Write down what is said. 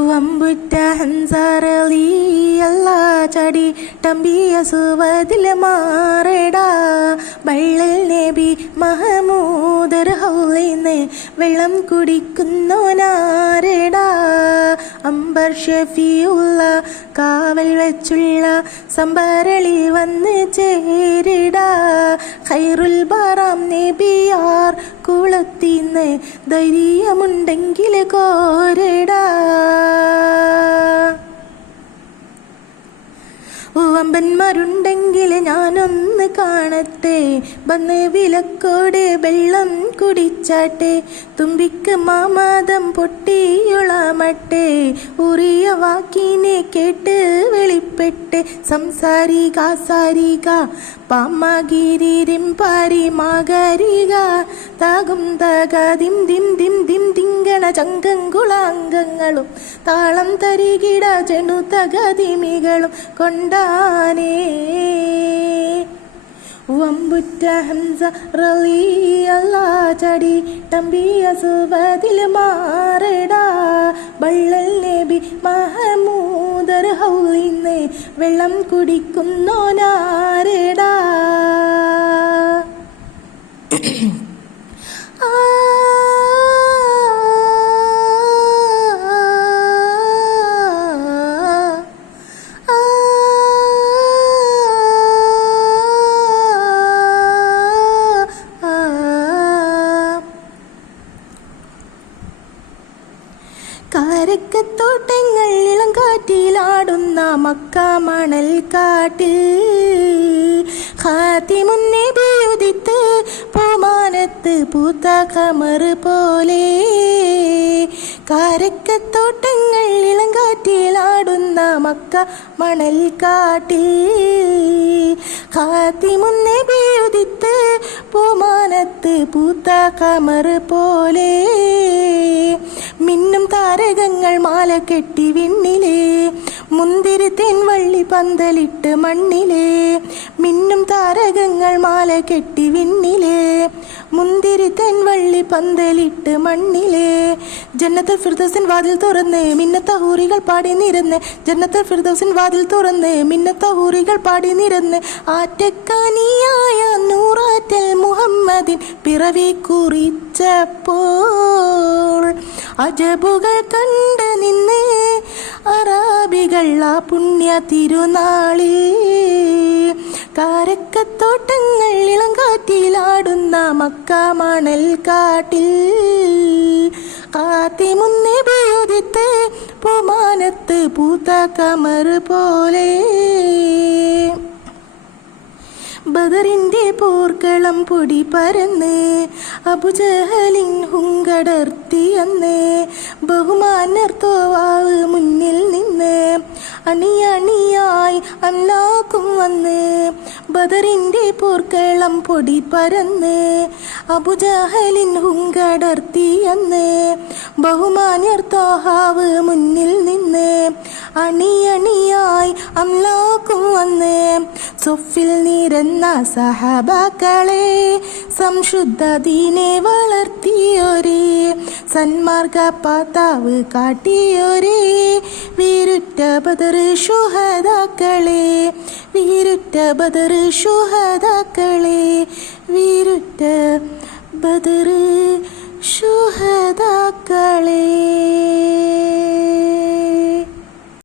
വമ്പുറ്റ ഹൻസാറലി അല്ലാ ചടി ടമ്പിയ സുവതിൽ മാറടാ ബള്ളൽ നബി മഹമൂദർ ഹൗലിന്ന് വെള്ളം കുടിക്കുന്നോനാരടാ അംബർ ഷഫിയുള്ള കാവൽ വെച്ചുള്ള സംബരളി വന്ന് ചേരിടാ ഖൈറുൽ ബറാം നബിയാർ കുളത്തിന്ന് ധൈര്യമുണ്ടെങ്കിൽ കോരടാ വമ്പന്മാരുണ്ടെങ്കിൽ ഞാനൊന്ന് കാണട്ടെ വന്ന് വിലക്കോടെ വെള്ളം കുടിച്ചാട്ടെ തുമ്പിക്ക് മാമാദം പൊട്ടിയുളമട്ടെ ഉറിയ വാക്കിനെ കേട്ട് വെളിപ്പെട്ട് സംസാരിക സാരിക പാമാഗിരിരിം പാരി മാകരിക താകും തക ദിം ദിം ദിം ദിം തിങ്കണ ചങ്കങ്കുളാംഗങ്ങളും താളം തരികിട ചെണു തകതിമികളും കൊണ്ടാനേ വമ്പുറ്റ ഹംസ റളിയല്ലാ ചടി ടമ്പിയ സുവതിൽ മാറടാ ബള്ളൽ നബി മഹമൂദർ ഹൗലിന്ന് വെള്ളം കുടിക്കുന്നോനാരടാ കാരക്കത്തോട്ടങ്ങൾ ഇളം കാറ്റിലാടുന്ന മക്ക മണൽ കാട്ടിൽ ഖാതിമുൻ നബി ഉദിത്ത് പൂമാനത്ത് പൂത്ത ഖമർ പോലെ കാരക്കത്തോട്ടങ്ങൾ ഇളം കാറ്റിലാടുന്ന മക്ക മണൽ കാട്ടിൽ ഖാതിമുൻ നബി ഉദിത്ത് പൂമാനത്ത് പൂത്ത ഖമർ പോലെ മിന്നും താരകങ്ങൾ മാല കെട്ടി വിണ്ണിലേ മുന്തിരി തേൻവള്ളി പന്തലിട്ട് മണ്ണിലേ മിന്നും താരകങ്ങൾ മാല കെട്ടി വിണ്ണിലേ മുന്തിരി തേൻവള്ളി പന്തലിട്ട് മണ്ണിലേ ജന്നത്തുൽ ഫിർദൗസിൻ വാതിൽ തുറന്ന് മിന്നത്ത ഹൂറികൾ പാടി നിരന്ന് ജന്നത്തുൽ ഫിർദൗസിൻ വാതിൽ തുറന്ന് മിന്നത്ത ഹൂറികൾ പാടി നിരന്ന് ആറ്റക്കാനിയായ നൂറാറ്റൽ മുഹമ്മദിൻ പിറവി കുറിച്ചപ്പോൾ അജബുകൾ കണ്ട് നിന്ന് അറാബികൾ ആ പുണ്യ തിരുനാളിൽ കാരക്കത്തോട്ടങ്ങൾ ഇളം കാറ്റിലാടുന്ന മക്ക മണൽ കാട്ടിൽ ഖാതിമുൻ നബി ഉദിത്ത് പൂമാനത്ത് പൂത്ത ഖമർ പോലെ ബദറിന്റെ പോർക്കളം പൊടി പരന്ന് അബുജഹലിൻ ഹുങ്കടർത്തിയന്ന് ബഹുമാനർ തോവാവ് മുന്നിൽ നിന്ന് അണിയണിയായി അല്ലാക്കും വന്ന് ബദറിന്റെ പോർക്കളം പൊടി പരന്ന് അബുജഹലിൻ ഹുങ്കടർത്തിയന്ന് ബഹുമാനർ തോഹാവ് മുന്നിൽ നിന്ന് അണിയണിയായി അല്ലാക്കും വന്ന് സൊഫിൽ നിരന്ന സഹബാക്കളെ സംശുദ്ധ ദീനെ വളർത്തിയോരേ സന്മാർഗ പാതാവ് കാട്ടിയോരേ വീരുറ്റ ബദർ ശുഹദാക്കളെ വീരുറ്റ ബദർ ശുഹദാക്കളെ വീരുറ്റ ബദർ ശുഹദാക്കളെ.